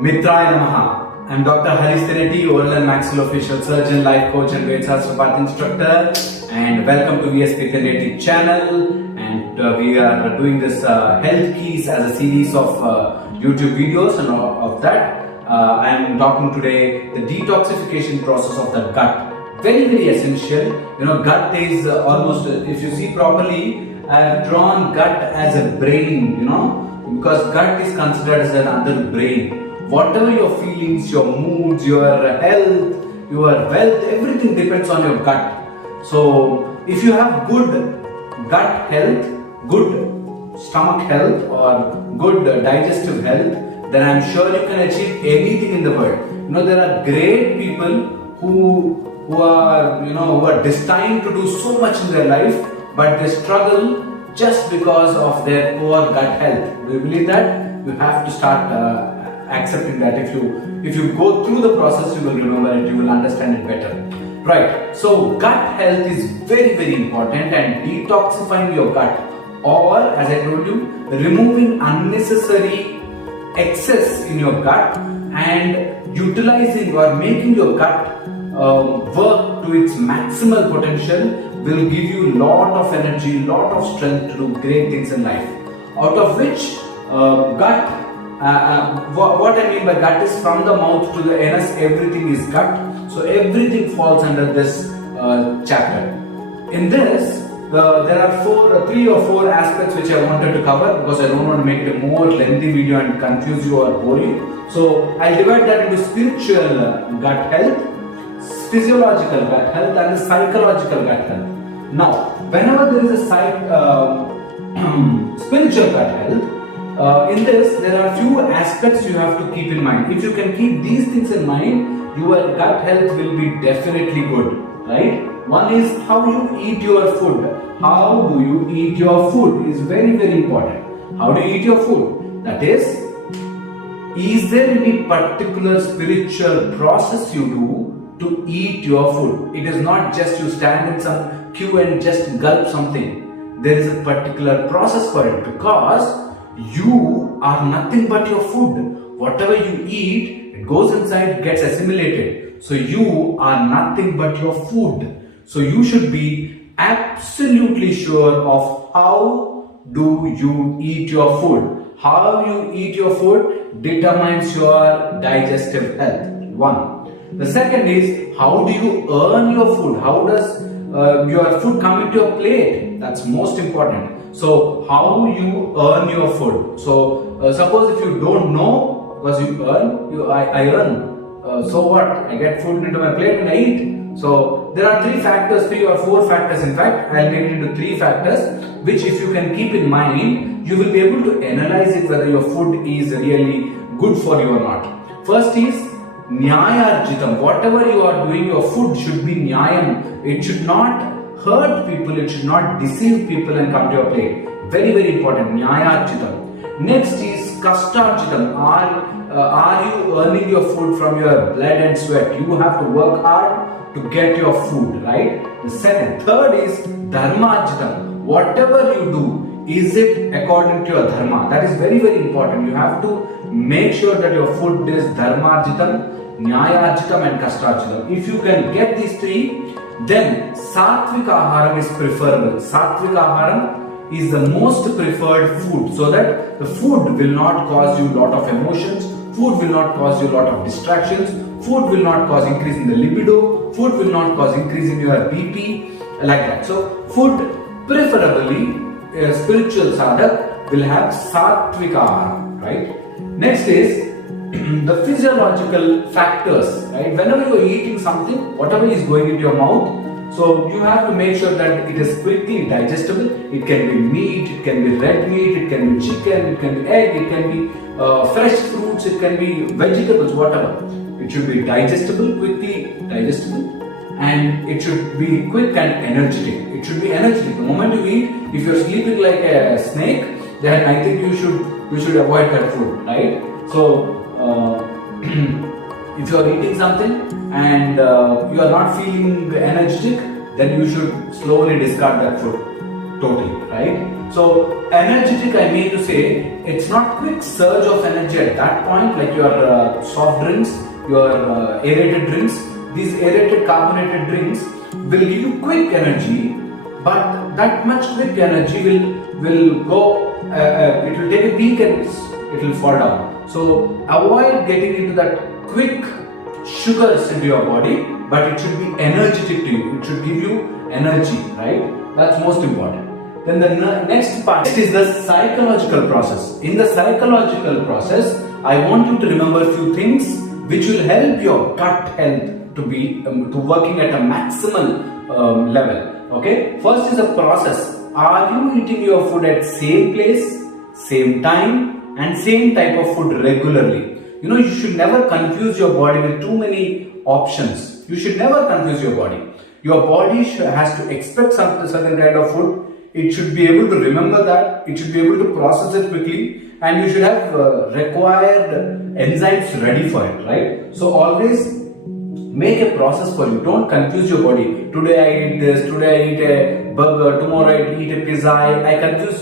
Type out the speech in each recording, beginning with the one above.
Mitraya Namaha. I'm Dr. Haris Teneti, oral and maxillofacial surgeon, life coach and Ved Shastra Path instructor. And welcome to VSP Teneti channel. And we are doing this health keys as a series of YouTube videos, and of that I am talking today the detoxification process of the gut. Very essential. Gut is almost, if you see properly, I have drawn gut as a brain, because gut is considered as another brain. Whatever your feelings, your moods, your health, your wealth, everything depends on your gut. So if you have good gut health, good stomach health, or good digestive health, then I am sure you can achieve anything in the world. There are great people who are destined to do so much in their life, but they struggle just because of their poor gut health. Do you believe that? You have to start accepting that. If you go through the process, you will remember it, you will understand it better. Right. So gut health is very important, and detoxifying your gut, or as I told you, removing unnecessary excess in your gut and utilizing or making your gut work to its maximal potential will give you lot of energy, lot of strength to do great things in life. Out of which gut, what I mean by gut is from the mouth to the anus, everything is gut. So everything falls under this chapter. In this, there are three or four aspects which I wanted to cover, because I don't want to make it a more lengthy video and confuse you or bore you. So I'll divide that into spiritual gut health, physiological gut health, and psychological gut health. Now, whenever there is a spiritual gut health, in this there are few aspects you have to keep in mind. If you can keep these things in mind, your gut health will be definitely good, right? One is how you eat your food. How do you eat your food is very important. How do you eat your food? That is there any particular spiritual process you do to eat your food? It is not just you stand in some queue and just gulp something. There is a particular process for it, because you are nothing but your food. Whatever you eat, it goes inside, gets assimilated. So you are nothing but your food. So you should be absolutely sure of how do you eat your food. How you eat your food determines your digestive health. One. The second is, how do you earn your food? How does your food come into your plate? That's most important. So how you earn your food. So suppose if you don't know, because you earn, I earn. So what? I get food into my plate and I eat. So there are three or four factors in fact. I'll make it into three factors, which if you can keep in mind, you will be able to analyze it whether your food is really good for you or not. First is Nyayarjitam. Whatever you are doing, your food should be Nyayam. It should not hurt people, it should not deceive people and come to your plate. Very important. Nyayarjitam. Next is Kastarjitam. Are you earning your food from your blood and sweat? You have to work hard to get your food, right? The third is Dharmarjitam. Whatever you do, is it according to your dharma? That is very important. You have to make sure that your food is Dharmarjitam, Nyayarjitam and Kastarjitam. If you can get these three, then Satvik Aharam is preferable. Satvik Aharam is the most preferred food, so that the food will not cause you lot of emotions, food will not cause you lot of distractions, food will not cause increase in the libido, food will not cause increase in your BP, like that. So food, preferably spiritual sadhak, will have Satvik Aharam, right? Next is the physiological factors, right? Whenever you are eating something, whatever is going into your mouth, so you have to make sure that it is quickly digestible. It can be meat, it can be red meat, it can be chicken, it can be egg, it can be fresh fruits, it can be vegetables, whatever. It should be quickly digestible, and it should be quick and energetic. It should be energetic. The moment you eat, if you are sleeping like a snake, then I think you should avoid that food, right? So if you are eating something and you are not feeling energetic, then you should slowly discard that food. totally, right? So energetic, I mean to say, it's not quick surge of energy at that point, like your soft drinks, your aerated drinks. These aerated carbonated drinks will give you quick energy, but that much quick energy will go. It will take a peak and it will fall down. So avoid getting into that quick sugars into your body, but it should be energetic to you. It should give you energy, right? That's most important. Then the next part is the psychological process. In the psychological process, I want you to remember a few things which will help your gut health to be to working at a maximal level. Okay, first is a process. Are you eating your food at same place, same time, and same type of food regularly? You know, you should never confuse your body with too many options. You should never confuse your body. Your body has to expect some certain kind of food. It should be able to remember that. It should be able to process it quickly, and you should have required enzymes ready for it, right? So always make a process for you. Don't confuse your body. Today I eat this, today I eat a burger, tomorrow I eat a pizza.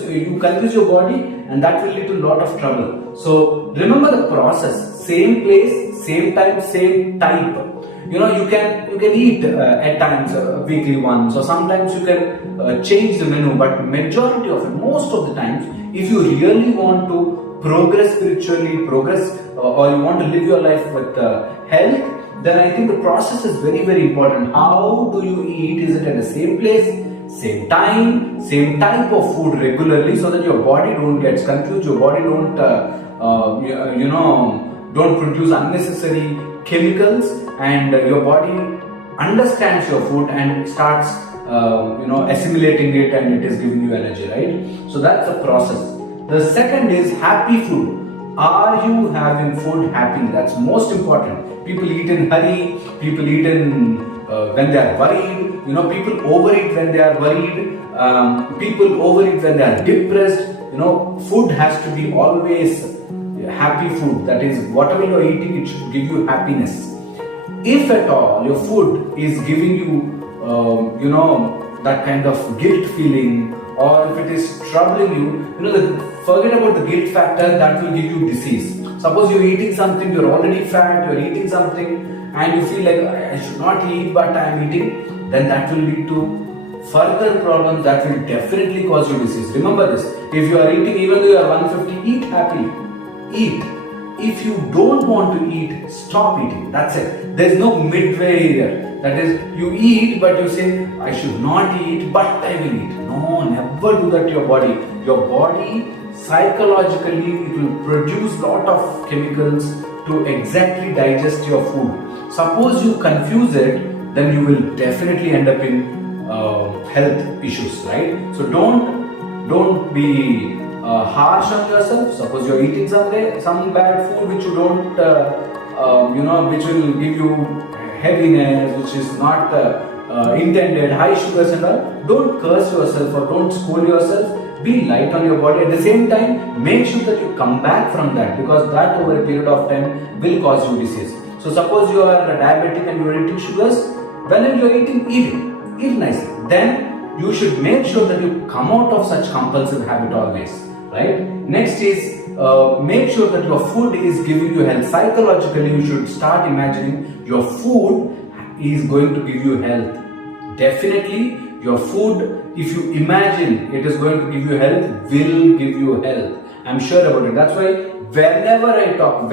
You confuse your body, and that will lead to a lot of trouble. So remember the process. Same place, same time, same type. You know, you can eat at times weekly once, or sometimes you can change the menu, but majority of it, most of the times, if you really want to progress spiritually, or you want to live your life with health, then I think the process is very, very important. How do you eat? Is it at the same place, same time, same type of food regularly, so that your body don't get confused, your body don't don't produce unnecessary chemicals, and your body understands your food and starts assimilating it, and it is giving you energy, right? So that's the process. The second is happy food. Are you having food happy? That's most important. People eat in hurry, people eat in when they are worried, people overeat when they are worried, people overeat when they are depressed. Food has to be always happy food. That is, whatever you are eating, it should give you happiness. If at all your food is giving you, that kind of guilt feeling, or if it is troubling you, forget about the guilt factor. That will give you disease. Suppose you're eating something, you're already fat, you're eating something, and you feel like I should not eat, but I'm eating, then that will lead to further problems that will definitely cause you disease. Remember this. If you are eating, even though you are 150, eat happily. Eat. If you don't want to eat, stop eating. That's it. There's no midway here. That is, you eat, but you say, I should not eat, but I will eat. No, never do that to your body. Your body, psychologically, it will produce lot of chemicals to exactly digest your food. Suppose you confuse it, then you will definitely end up in health issues, right? So don't be harsh on yourself. Suppose you're eating some bad food which you don't, which will give you heaviness, which is not intended, high sugars and all. Don't curse yourself or don't scold yourself. Be light on your body. At the same time, make sure that you come back from that, because that over a period of time will cause you disease. So suppose you are diabetic and you are eating sugars, whenever you are eating, eat nicely. Then you should make sure that you come out of such compulsive habit always. Right? Next is make sure that your food is giving you health. Psychologically, you should start imagining your food is going to give you health. Definitely, your food, if you imagine it is going to give you health, will give you health. I'm sure about it. That's why wherever I talk,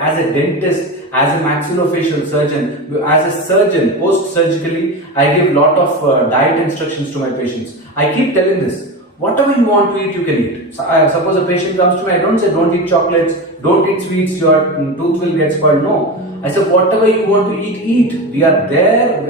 as a dentist, as a maxillofacial surgeon, as a surgeon, post-surgically, I give lot of diet instructions to my patients. I keep telling this. Whatever you want to eat, you can eat. So, suppose a patient comes to me, I don't say don't eat chocolates, don't eat sweets, your tooth will get spoiled. No. I say whatever you want to eat, eat. We are there,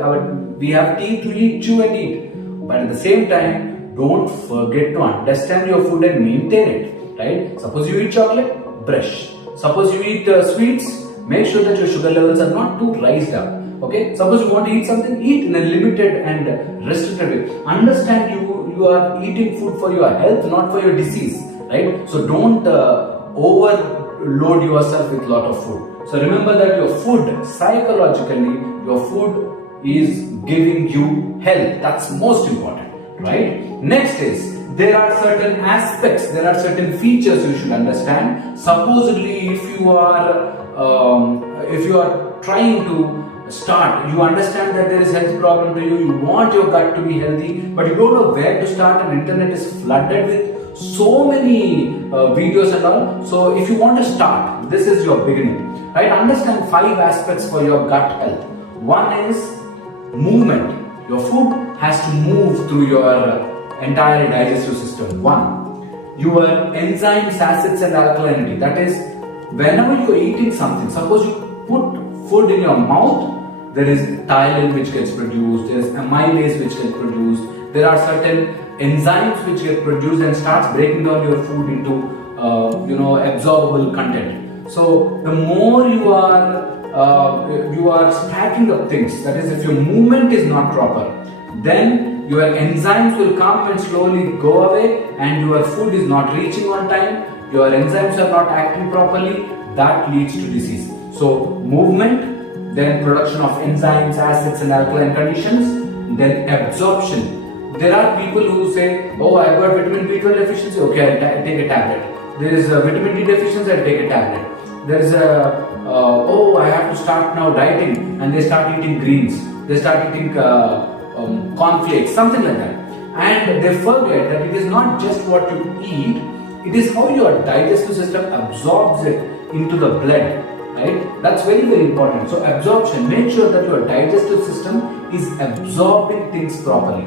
we have teeth to eat, chew and eat. But at the same time, don't forget to understand your food and maintain it. Right? Suppose you eat chocolate, brush. Suppose you eat sweets, make sure that your sugar levels are not too raised up. Okay? Suppose you want to eat something, eat in a limited and restricted way. Understand you are eating food for your health, not for your disease, right? So don't overload yourself with lot of food. So remember that your food, psychologically, your food is giving you health. That's most important. right? Next is, there are certain aspects, there are certain features you should understand. Supposedly, if you are trying to start, you understand that there is health problem to you, you want your gut to be healthy, but you don't know where to start, and internet is flooded with so many videos and all. So if you want to start, this is your beginning, right? Understand 5 aspects for your gut health. One is movement. Your food has to move through your entire digestive system. 1, your enzymes, acids and alkalinity. That is, whenever you are eating something, suppose you put food in your mouth, there is ptyalin which gets produced, there is amylase which gets produced, there are certain enzymes which get produced and starts breaking down your food into absorbable content. So the more you are stacking up things, that is, if your movement is not proper, then your enzymes will come and slowly go away, and your food is not reaching on time, your enzymes are not acting properly, that leads to disease. So movement, then production of enzymes, acids and alkaline conditions, then absorption. There are people who say, oh, I've got vitamin B12 deficiency, okay, I'll take a tablet. There is a vitamin D deficiency, I'll take a tablet. There is oh, I have to start now dieting, and they start eating greens, they start eating cornflakes, something like that. And they forget that it is not just what you eat, it is how your digestive system absorbs it into the blood, right? That's very, very important. So absorption, make sure that your digestive system is absorbing things properly.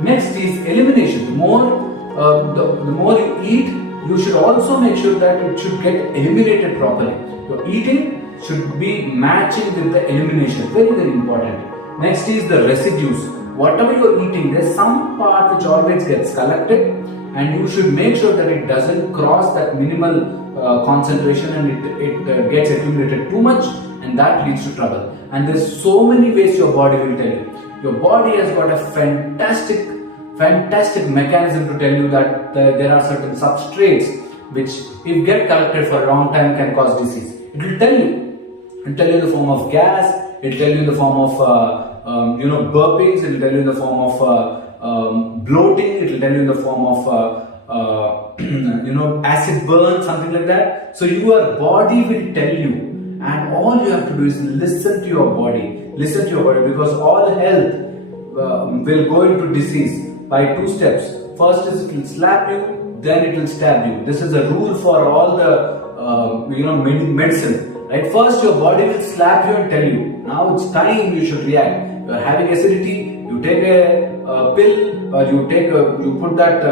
Next is elimination. The more you eat, you should also make sure that it should get eliminated properly. Your eating should be matching with the elimination. Very, very important. Next is the residues. Whatever you are eating, there is some part which always gets collected, and you should make sure that it doesn't cross that minimal concentration, and it gets accumulated too much, and that leads to trouble. And there's so many ways your body will tell you. Your body has got a fantastic mechanism to tell you that there are certain substrates which, if get collected for a long time, can cause disease. It will tell you. It will tell you in the form of gas. It will tell you in the form of burpings. It will tell you in the form of bloating. It will tell you in the form of acid burn, something like that. So your body will tell you, and all you have to do is listen to your body. Listen to your body, because all health will go into disease by 2 steps. First is it will slap you, then it will stab you. This is a rule for all the medicine. Right? First your body will slap you and tell you, now it's time you should react. You are having acidity, you take a pill, or you put that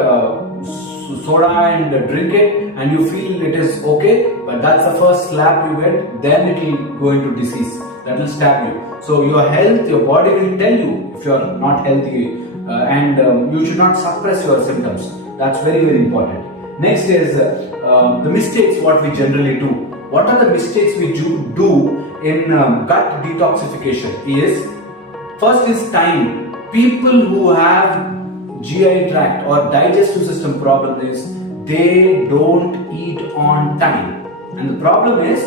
soda and drink it, and you feel it is okay, but that's the first slap you get, then it will go into disease. That will stab you. So your health, your body will tell you if you are not healthy, and you should not suppress your symptoms. That's very, very important. Next is the mistakes what we generally do. What are the mistakes we do in gut detoxification? First is time. People who have GI tract or digestive system problem is they don't eat on time. And the problem is,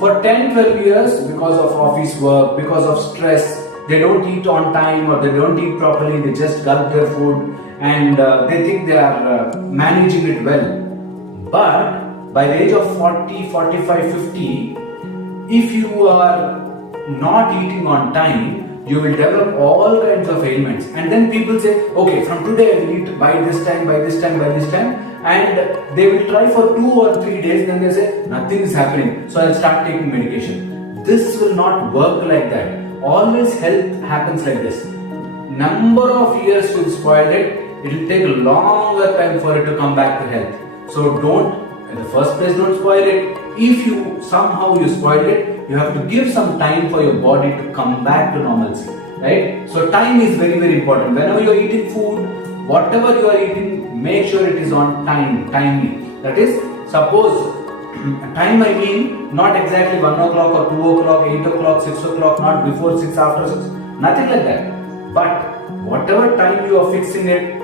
for 10-12 years, because of office work, because of stress, they don't eat on time, or they don't eat properly, they just gulp their food, and they think they are managing it well. But by the age of 40, 45, 50, if you are not eating on time, you will develop all kinds of ailments. And then people say, okay, from today I will eat by this time, and they will try for 2 or 3 days, then they say, nothing is happening, so I'll start taking medication. This will not work like that. Always health happens like this. Number of years you've spoiled it, it will take a longer time for it to come back to health. So in the first place, don't spoil it. If you somehow you spoil it, you have to give some time for your body to come back to normalcy, right? So time is very, very important. Whenever you are eating food, whatever you are eating, make sure it is on timely. That is, suppose time I mean not exactly 1 o'clock or 2 o'clock, 8 o'clock, 6 o'clock, not before 6, after 6, nothing like that. But whatever time you are fixing it,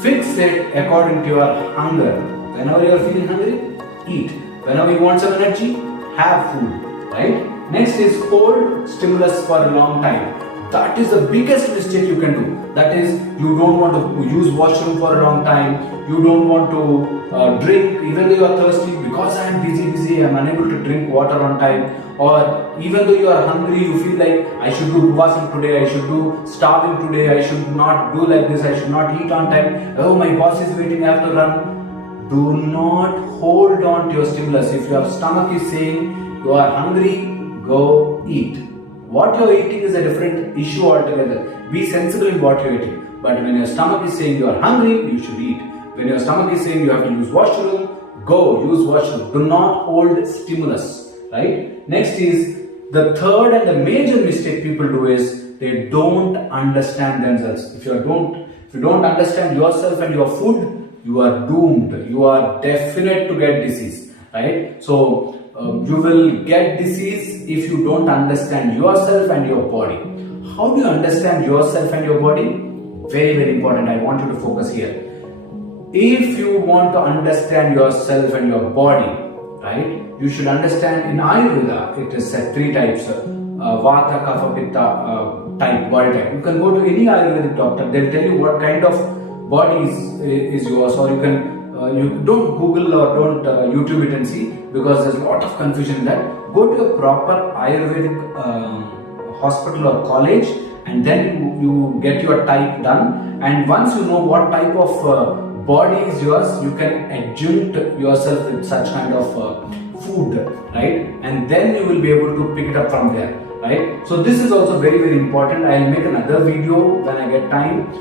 fix it according to your hunger. Whenever you are feeling hungry, eat. Whenever you want some energy, have food. Right? Next is cold stimulus for a long time. that is the biggest mistake you can do. That is, you don't want to use washroom for a long time. You don't want to drink even though you are thirsty, because I am busy, I am unable to drink water on time. Or even though you are hungry, you feel like I should do upvasam today, I should do starving today, I should not do like this, I should not eat on time. Oh, my boss is waiting, I have to run. Do not hold on to your stimulus. If your stomach is saying you are hungry, go eat. What you are eating is a different issue altogether. Be sensible in what you are eating. But when your stomach is saying you are hungry, you should eat. When your stomach is saying you have to use washroom, go use washroom. Do not hold stimulus. Right? Next is the third and the major mistake people do is they don't understand themselves. If you don't understand yourself and your food, you are doomed. You are definite to get disease. Right? So you will get disease if you don't understand yourself and your body. How do you understand yourself and your body? Very, very important. I want you to focus here. If you want to understand yourself and your body, right, you should understand in Ayurveda, it is said 3 types, Vata, Kapha, Pitta type, body type. You can go to any Ayurvedic doctor, they'll tell you what kind of body is yours, or you can you don't Google or don't YouTube it and see, because there's a lot of confusion in that. Go to a proper Ayurvedic hospital or college, and then you get your type done. And once you know what type of body is yours, you can adjunct yourself with such kind of food, right? And then you will be able to pick it up from there, right? So this is also very, very important. I'll make another video when I get time.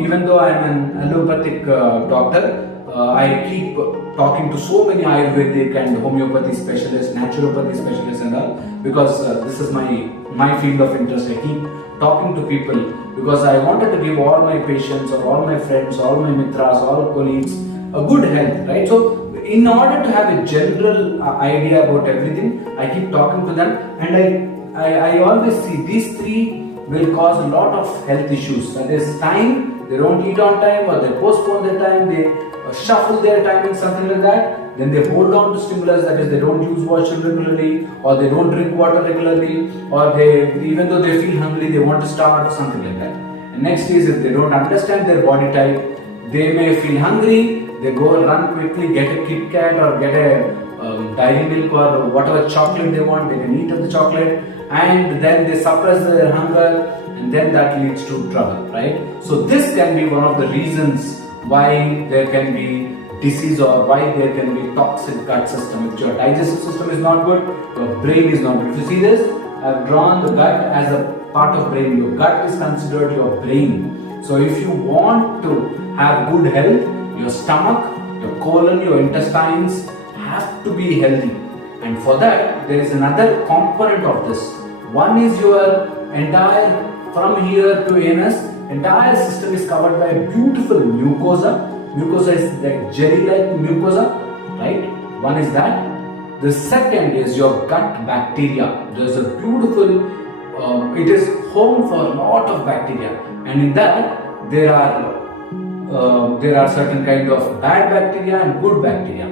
Even though I am an allopathic doctor, I keep talking to so many Ayurvedic and homeopathy specialists, naturopathy specialists and all, because this is my field of interest. I keep talking to people because I wanted to give all my patients or all my friends, all my mitras, all colleagues a good health, right? So in order to have a general idea about everything, I keep talking to them, and I always see these 3 will cause a lot of health issues. That is time, they don't eat on time, or they postpone their time, they shuffle their timing, something like that. Then they hold on to stimulus, that is they don't use washroom regularly, or they don't drink water regularly, or they, even though they feel hungry, they want to starve, something like that. And next is, if they don't understand their body type, they may feel hungry, they go and run quickly, get a Kit Kat or get a dairy milk or whatever chocolate they want, they can eat of the chocolate, and then they suppress their hunger, and then that leads to trouble, right? So this can be one of the reasons why there can be disease, or why there can be toxic gut system. If your digestive system is not good, your brain is not good. If you see this, I've drawn the gut as a part of brain. Your gut is considered your brain. So if you want to have good health, your stomach, your colon, your intestines have to be healthy. And for that, there is another component of this. One is your entire, from here to anus, entire system is covered by a beautiful mucosa. Mucosa is like jelly-like mucosa, right? One is that. The second is your gut bacteria. There's a beautiful, it is home for a lot of bacteria, and in that there are certain kinds of bad bacteria and good bacteria.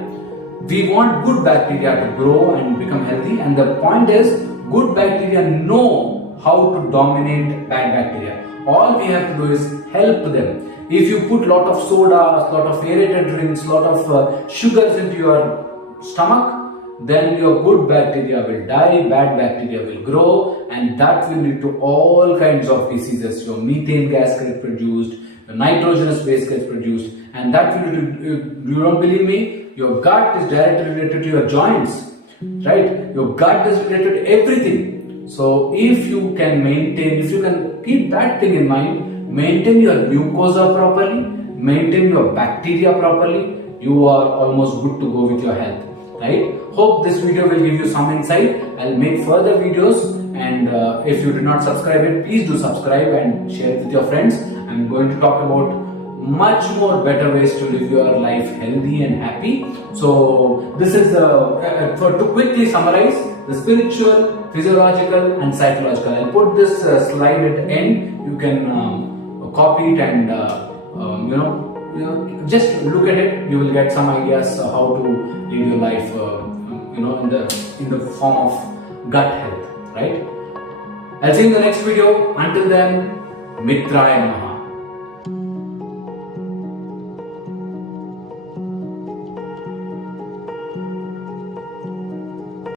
We want good bacteria to grow and become healthy, and the point is, good bacteria know how to dominate bad bacteria. All we have to do is help them. If you put lot of sodas, lot of aerated drinks, lot of sugars into your stomach, then your good bacteria will die, bad bacteria will grow, and that will lead to all kinds of diseases. Your methane gas gets produced, your nitrogenous waste gets produced, and that will lead to, you don't believe me? Your gut is directly related to your joints, right? Your gut is related to everything. So if you can maintain, if you can keep that thing in mind, maintain your mucosa properly, maintain your bacteria properly, you are almost good to go with your health, right? Hope this video will give you some insight. I'll make further videos, and if you did not subscribe it, please do subscribe and share it with your friends. I'm going to talk about much more better ways to live your life healthy and happy. So this is to quickly summarize the spiritual, physiological and psychological. I'll put this slide at the end. You can copy it and just look at it. You will get some ideas how to lead your life in the form of gut health, right? I'll see you in the next video. Until then, Mitraya Namaha.